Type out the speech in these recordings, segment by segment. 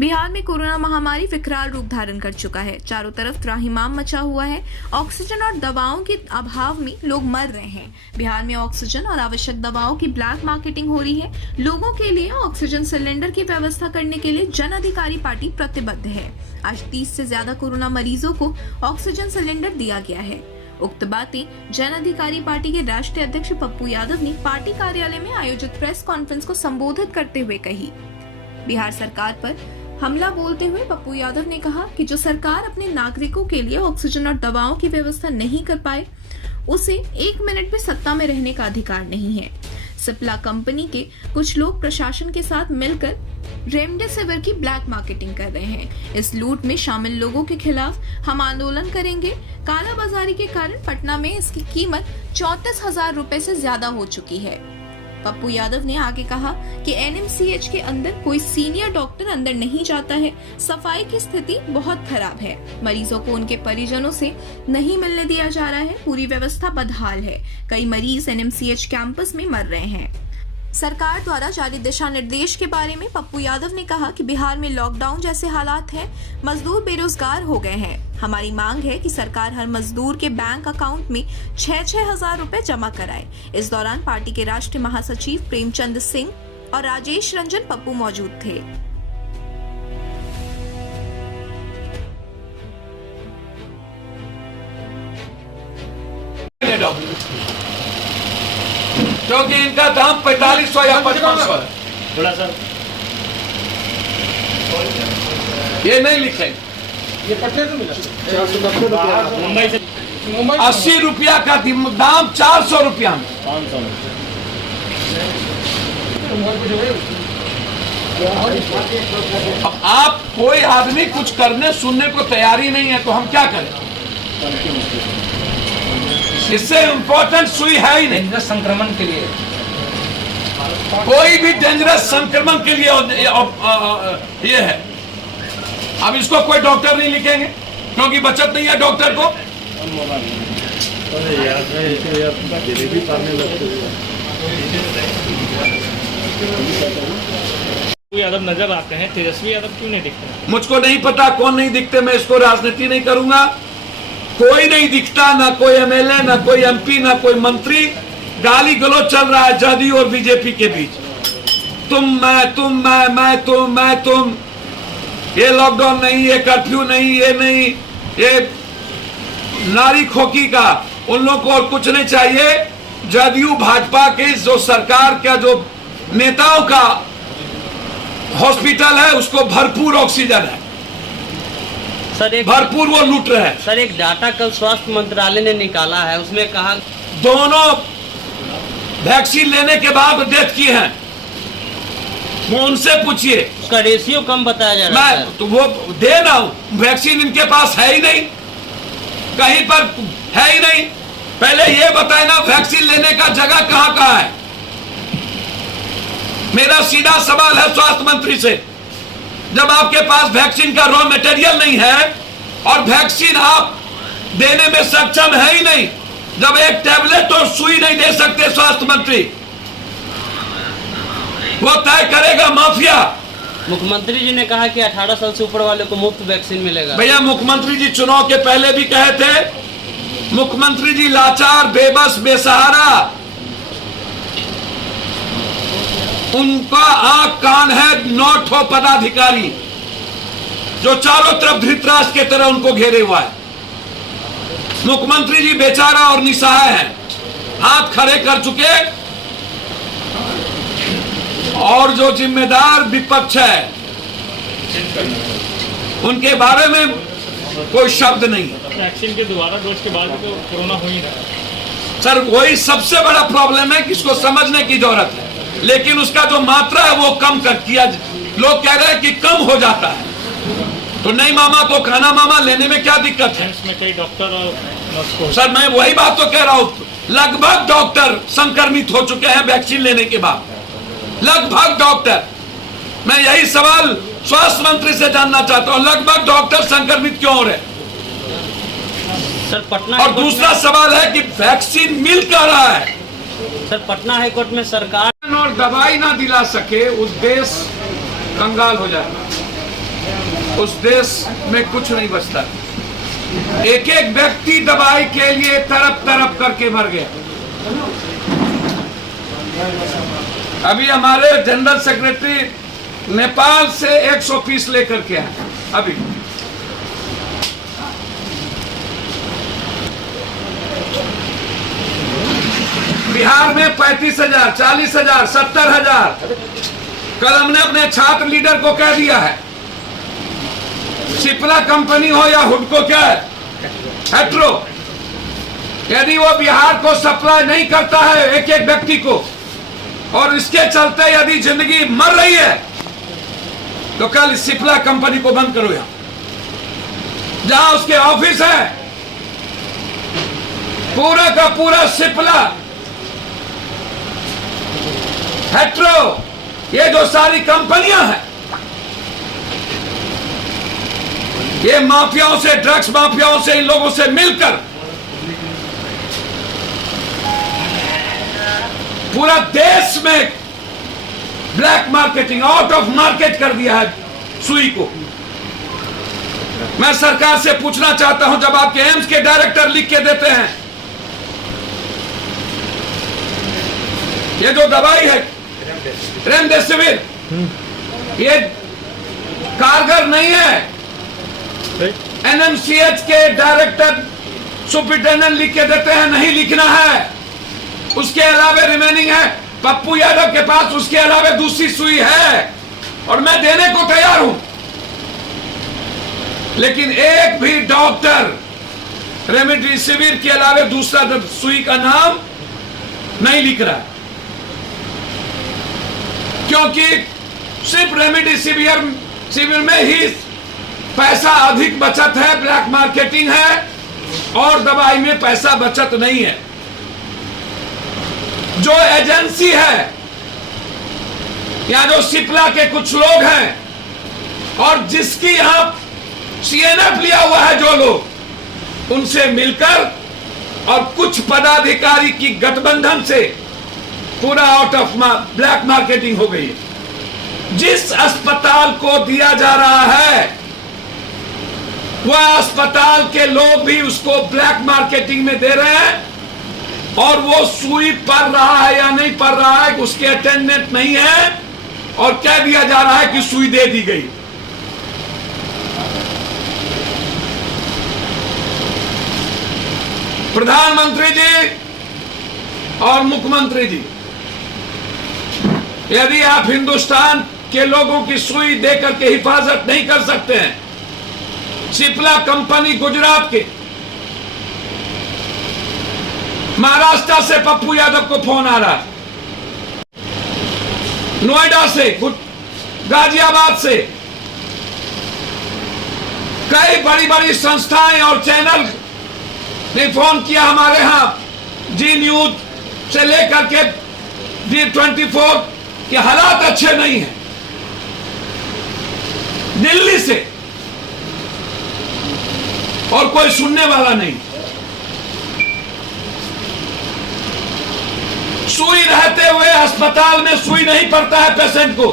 बिहार में कोरोना महामारी विकराल रूप धारण कर चुका है। चारों तरफ त्राहिमाम मचा हुआ है। ऑक्सीजन और दवाओं के अभाव में लोग मर रहे हैं। बिहार में ऑक्सीजन और आवश्यक दवाओं की ब्लैक मार्केटिंग हो रही है। लोगों के लिए ऑक्सीजन सिलेंडर की व्यवस्था करने के लिए जन अधिकारी पार्टी प्रतिबद्ध है। आज 30 से ज्यादा कोरोना मरीजों को ऑक्सीजन सिलेंडर दिया गया है। उक्त बातें जन अधिकारी पार्टी के राष्ट्रीय अध्यक्ष पप्पू यादव ने पार्टी कार्यालय में आयोजित प्रेस कॉन्फ्रेंस को संबोधित करते हुए कही। बिहार सरकार पर हमला बोलते हुए पप्पू यादव ने कहा कि जो सरकार अपने नागरिकों के लिए ऑक्सीजन और दवाओं की व्यवस्था नहीं कर पाए, उसे 1 मिनट भी सत्ता में रहने का अधिकार नहीं है। सिप्ला कंपनी के कुछ लोग प्रशासन के साथ मिलकर रेमडेसिविर की ब्लैक मार्केटिंग कर रहे हैं। इस लूट में शामिल लोगों के खिलाफ हम आंदोलन करेंगे। कालाबाजारी के कारण पटना में इसकी कीमत 34,000 रुपए से ज्यादा हो चुकी है। पप्पू यादव ने आगे कहा कि एनएमसीएच के अंदर कोई सीनियर डॉक्टर अंदर नहीं जाता है। सफाई की स्थिति बहुत खराब है। मरीजों को उनके परिजनों से नहीं मिलने दिया जा रहा है। पूरी व्यवस्था बदहाल है। कई मरीज एनएमसीएच कैंपस में मर रहे हैं। सरकार द्वारा जारी दिशा निर्देश के बारे में पप्पू यादव ने कहा कि बिहार में लॉकडाउन जैसे हालात हैं। मजदूर बेरोजगार हो गए हैं। हमारी मांग है कि सरकार हर मजदूर के बैंक अकाउंट में 6-6 हजार रुपए जमा कराए। इस दौरान पार्टी के राष्ट्रीय महासचिव प्रेमचंद सिंह और राजेश रंजन पप्पू मौजूद थे। क्योंकि इनका दाम 4500 या 5500 है। थोड़ा सा ये नहीं लिखे। ये पटने से मिला मुंबई से 80 रुपया का दाम 400 रुपया में। 500 में। अब आप कोई आदमी कुछ करने सुनने को तैयारी नहीं है तो हम क्या करें? इससे इम्पोर्टेंट सुई है ही नहीं। डेंजरस संक्रमण के लिए कोई भी डेंजरस संक्रमण के लिए ये है। अब इसको कोई डॉक्टर नहीं लिखेंगे क्योंकि बचत नहीं है डॉक्टर को। यादव नजर आते हैं, तेजस्वी यादव क्यों नहीं दिखते? मुझको नहीं पता कौन नहीं दिखते। मैं इसको राजनीति नहीं करूंगा। कोई नहीं दिखता, ना कोई एमएलए, ना कोई एमपी, ना कोई मंत्री। गाली गलौज चल रहा है जदयू और बीजेपी के बीच। तुम मैं तुम। ये लॉकडाउन नहीं, ये कर्फ्यू नहीं, ये नहीं, ये नारी खोकी का। उन लोगों को और कुछ नहीं चाहिए। जदयू भाजपा के जो सरकार का जो नेताओं का हॉस्पिटल है उसको भरपूर ऑक्सीजन है। सर एक भरपूर वो लूट रहे हैं। सर एक डाटा कल स्वास्थ्य मंत्रालय ने निकाला है, उसमें कहा दोनों वैक्सीन लेने के बाद डेथ की हैं। वो उनसे पूछिए। उसका रेशियो कम बताया जा रहा है। मैं तो वो दे ना हूं। वैक्सीन इनके पास है ही नहीं, कहीं पर है ही नहीं। पहले ये बताए ना वैक्सीन लेने का जगह कहां कहां है। मेरा सीधा सवाल है स्वास्थ्य मंत्री से। जब आपके पास वैक्सीन का रॉ मटेरियल नहीं है और वैक्सीन आप देने में सक्षम है ही नहीं, जब एक टैबलेट और सुई नहीं दे सकते स्वास्थ्य मंत्री, वो तय करेगा माफिया। मुख्यमंत्री जी ने कहा कि 18 साल से ऊपर वाले को मुफ्त वैक्सीन मिलेगा। भैया मुख्यमंत्री जी चुनाव के पहले भी कहे थे। मुख्यमंत्री जी लाचार, बेबस, बेसहारा। उनका आंख कान है 9 पदाधिकारी जो चारों तरफ धृतराष्ट्र के तरह उनको घेरे हुआ है। मुख्यमंत्री जी बेचारा और निसहाय हैं, हाथ खड़े कर चुके। और जो जिम्मेदार विपक्ष है उनके बारे में कोई शब्द नहीं। वैक्सीन के दोबारा डोज के बाद तो कोरोना हो ही रहा है। सर वही सबसे बड़ा प्रॉब्लम है कि इसको समझने की जरूरत है। लेकिन उसका जो मात्रा है वो कम कर किया। लोग कह रहे हैं कि कम हो जाता है, तो नहीं मामा तो खाना मामा लेने में क्या दिक्कत है? इसमें कई डॉक्टर और नर्स को सर मैं वही बात तो कह रहा हूँ। लगभग डॉक्टर संक्रमित हो चुके हैं वैक्सीन लेने के बाद। लगभग डॉक्टर। मैं यही सवाल स्वास्थ्य मंत्री से जानना चाहता हूँ, लगभग डॉक्टर संक्रमित क्यों हो रहे? सर पटना और दूसरा सवाल है कि वैक्सीन मिल क्या रहा है? सर पटना हाईकोर्ट में सरकार और दवाई ना दिला सके उस देश कंगाल हो जाएगा। उस देश में कुछ नहीं बचता। एक एक व्यक्ति दवाई के लिए तरफ तरफ करके मर गया। अभी हमारे जनरल सेक्रेटरी नेपाल से 100 पीस लेकर के आए। अभी बिहार में 35,000, 40,000, 70,000। कल हमने अपने छात्र लीडर को कह दिया है, सिप्ला कंपनी हो या हुडको, क्या है हेट्रो, यदि वो बिहार को सप्लाई नहीं करता है एक एक व्यक्ति को, और इसके चलते यदि जिंदगी मर रही है, तो कल सिप्ला कंपनी को बंद करो। यहां जहां उसके ऑफिस है, पूरा का पूरा सिप्ला, हेट्रो, ये जो सारी कंपनियां हैं, ये माफियाओं से, ड्रग्स माफियाओं से, इन लोगों से मिलकर पूरा देश में black marketing, out of market कर दिया है सुई को। मैं सरकार से पूछना चाहता हूं, जब आपके एम्स के डायरेक्टर लिख के देते हैं ये जो दवाई है रेमडेसिविर, ये कारगर नहीं है, एनएमसीएच के डायरेक्टर सुप्रिंटेंडेंट लिख के देते हैं नहीं लिखना है, उसके अलावा रिमेनिंग है। पप्पू यादव के पास उसके अलावा दूसरी सुई है और मैं देने को तैयार हूं, लेकिन एक भी डॉक्टर रेमडेसिविर के अलावा दूसरा सुई का नाम नहीं लिख रहा, क्योंकि सिर्फ रेमडेसिविर में ही पैसा अधिक बचत है, ब्लैक मार्केटिंग है, और दवाई में पैसा बचत नहीं है। जो एजेंसी है या जो सिप्ला के कुछ लोग हैं और जिसकी यहां सीएनएफ लिया हुआ है जो लोग, उनसे मिलकर और कुछ पदाधिकारी की गठबंधन से पूरा आउट ऑफ ब्लैक मार्केटिंग हो गई है। जिस अस्पताल को दिया जा रहा है वह अस्पताल के लोग भी उसको ब्लैक मार्केटिंग में दे रहे हैं, और वो सुई पड़ रहा है या नहीं पड़ रहा है उसके अटेंडेंट नहीं है, और कह दिया जा रहा है कि सुई दे दी गई। प्रधानमंत्री जी और मुख्यमंत्री जी, यदि आप हिंदुस्तान के लोगों की सुई देकर के हिफाजत नहीं कर सकते हैं, सिप्ला कंपनी गुजरात के, महाराष्ट्र से पप्पू यादव को फोन आ रहा है, नोएडा से, गाजियाबाद से, कई बड़ी बड़ी संस्थाएं और चैनल ने फोन किया हमारे यहां, जी न्यूज से लेकर के G24 के हालात अच्छे नहीं हैं। दिल्ली से, और कोई सुनने वाला नहीं। सुई रहते हुए अस्पताल में सुई नहीं पड़ता है पेशेंट को।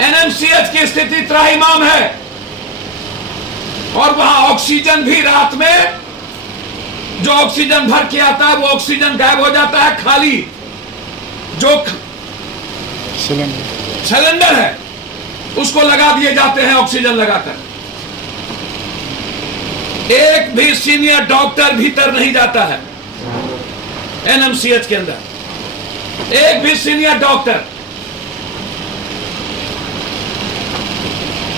एनएमसीएच की स्थिति त्राहिमाम है, और वहां ऑक्सीजन भी रात में जो ऑक्सीजन भर के आता है वो ऑक्सीजन गायब हो जाता है, खाली जो सिलेंडर है उसको लगा दिए जाते हैं ऑक्सीजन लगाकर। एक भी सीनियर डॉक्टर भीतर नहीं जाता है एनएमसीएच के अंदर, एक भी सीनियर डॉक्टर।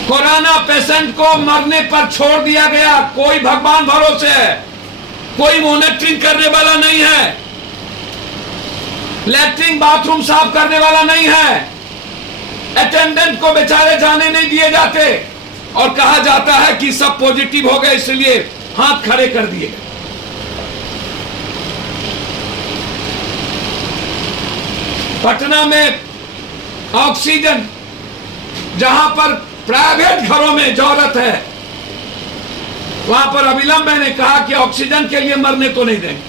कोरोना पेशेंट को मरने पर छोड़ दिया गया, कोई भगवान भरोसे है, कोई मॉनिटरिंग करने वाला नहीं है, लैट्रिन बाथरूम साफ करने वाला नहीं है, अटेंडेंट को बेचारे जाने नहीं दिए जाते, और कहा जाता है कि सब पॉजिटिव हो गए इसलिए हाथ खड़े कर दिए। पटना में ऑक्सीजन, जहां पर प्राइवेट घरों में जरूरत है, वहां पर अविलंब मैंने कहा कि ऑक्सीजन के लिए मरने को नहीं देंगे।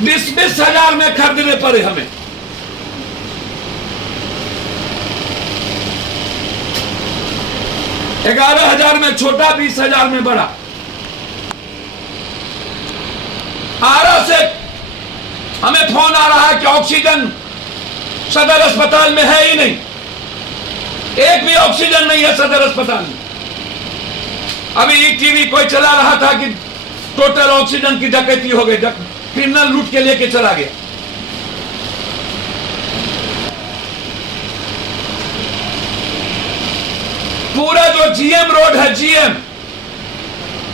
20-20 हजार में खरीदने पड़े हमें। 11,000 में छोटा, 20,000 में बड़ा। आरा से हमें फोन आ रहा है कि ऑक्सीजन सदर अस्पताल में है ही नहीं, एक भी ऑक्सीजन नहीं है सदर अस्पताल में। अभी टीवी कोई चला रहा था कि टोटल ऑक्सीजन की डकैती हो गई, क्रिमिनल लूट के लेके चला गया। पूरा जो जीएम रोड है,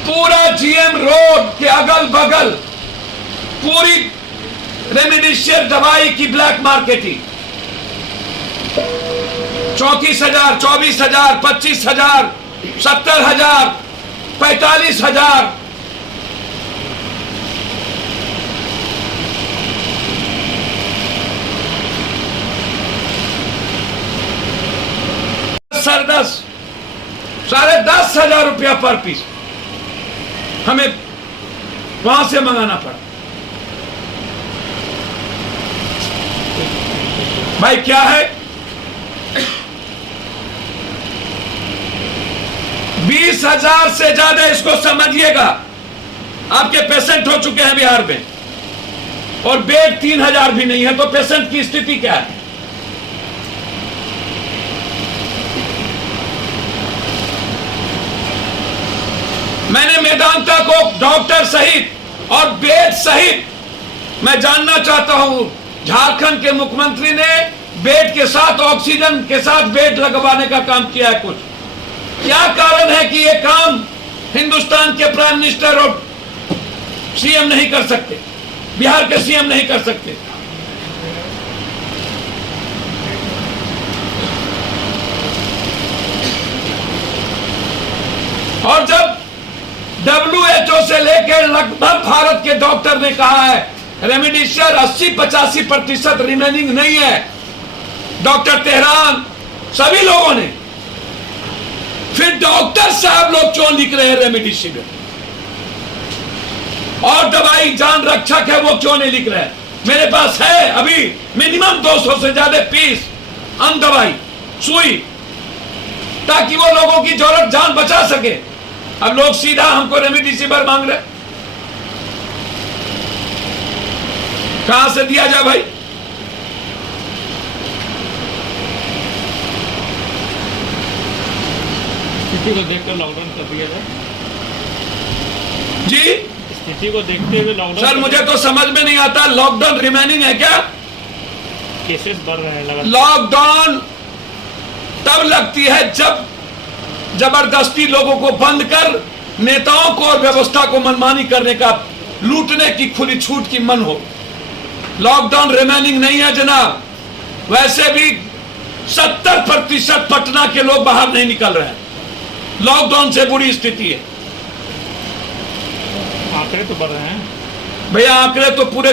पूरा जीएम रोड के अगल बगल पूरी रेमडेसिविर दवाई की ब्लैक मार्केटिंग, 34,000, 24,000, 25,000, 70,000, 45,000। सरदस 10,500 रुपया पर पीस हमें वहां से मंगाना पड़ा। भाई क्या है, 20,000 से ज्यादा, इसको समझिएगा, आपके पेशेंट हो चुके हैं बिहार में और बेड 3,000 भी नहीं है, तो पेशेंट की स्थिति क्या है? मैंने मेदांता को डॉक्टर सहित और बेड सहित मैं जानना चाहता हूं, झारखंड के मुख्यमंत्री ने बेड के साथ ऑक्सीजन के साथ बेड लगवाने का काम किया है कुछ? क्या कारण है कि ये काम हिंदुस्तान के प्राइम मिनिस्टर और सीएम नहीं कर सकते, बिहार के सीएम नहीं कर सकते? और जब WHO से लेकर लगभग भारत के डॉक्टर ने कहा है रेमडेसिविर 80-85% रिमेनिंग नहीं है, डॉक्टर तेहरान सभी लोगों ने, फिर डॉक्टर साहब लोग क्यों लिख रहे हैं रेमडेसिविर? और दवाई जान रक्षक है वो क्यों नहीं लिख रहे हैं? मेरे पास है अभी मिनिमम 200 से ज्यादा पीस अन दवाई सुई, ताकि वो लोगों की जरूरत जान बचा सके। अब लोग सीधा हमको रेमडेसिविर मांग रहे, कहां से दिया जाए भाई? स्थिति को देखकर लॉकडाउन कर दिया जाए। जी स्थिति को देखते हुए लॉकडाउन। सर मुझे तो समझ में नहीं आता, लॉकडाउन रिमेनिंग है क्या? केसेस बढ़ रहे हैं लगातार। लॉकडाउन तब लगती है जब जबरदस्ती लोगों को बंद कर नेताओं को और व्यवस्था को मनमानी करने का, लूटने की खुली छूट की मन हो। लॉकडाउन रिमेनिंग नहीं है जनाब। वैसे भी 70% पटना के लोग बाहर नहीं निकल रहे हैं, लॉकडाउन से बुरी स्थिति है। आंकड़े तो बढ़ रहे हैं भैया, आंकड़े तो पूरे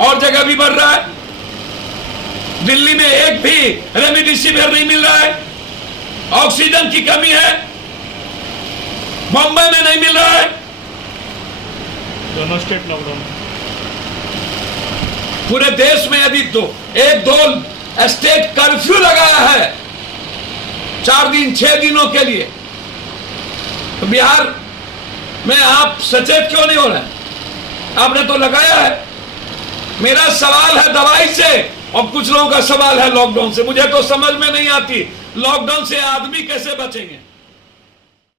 और जगह भी बढ़ रहा है। दिल्ली में एक भी रेमडेसिविर नहीं मिल रहा है, ऑक्सीजन की कमी है। मुंबई में नहीं मिल रहा है। दोनों स्टेट लॉकडाउन, पूरे देश में यदि एक दो स्टेट कर्फ्यू लगाया है 4 दिन 6 दिनों के लिए, तो बिहार में आप सचेत क्यों नहीं हो रहे? आपने तो लगाया है। मेरा सवाल है दवाई से और कुछ लोगों का सवाल है लॉकडाउन से। मुझे तो समझ में नहीं आती लॉकडाउन से आदमी कैसे बचेंगे।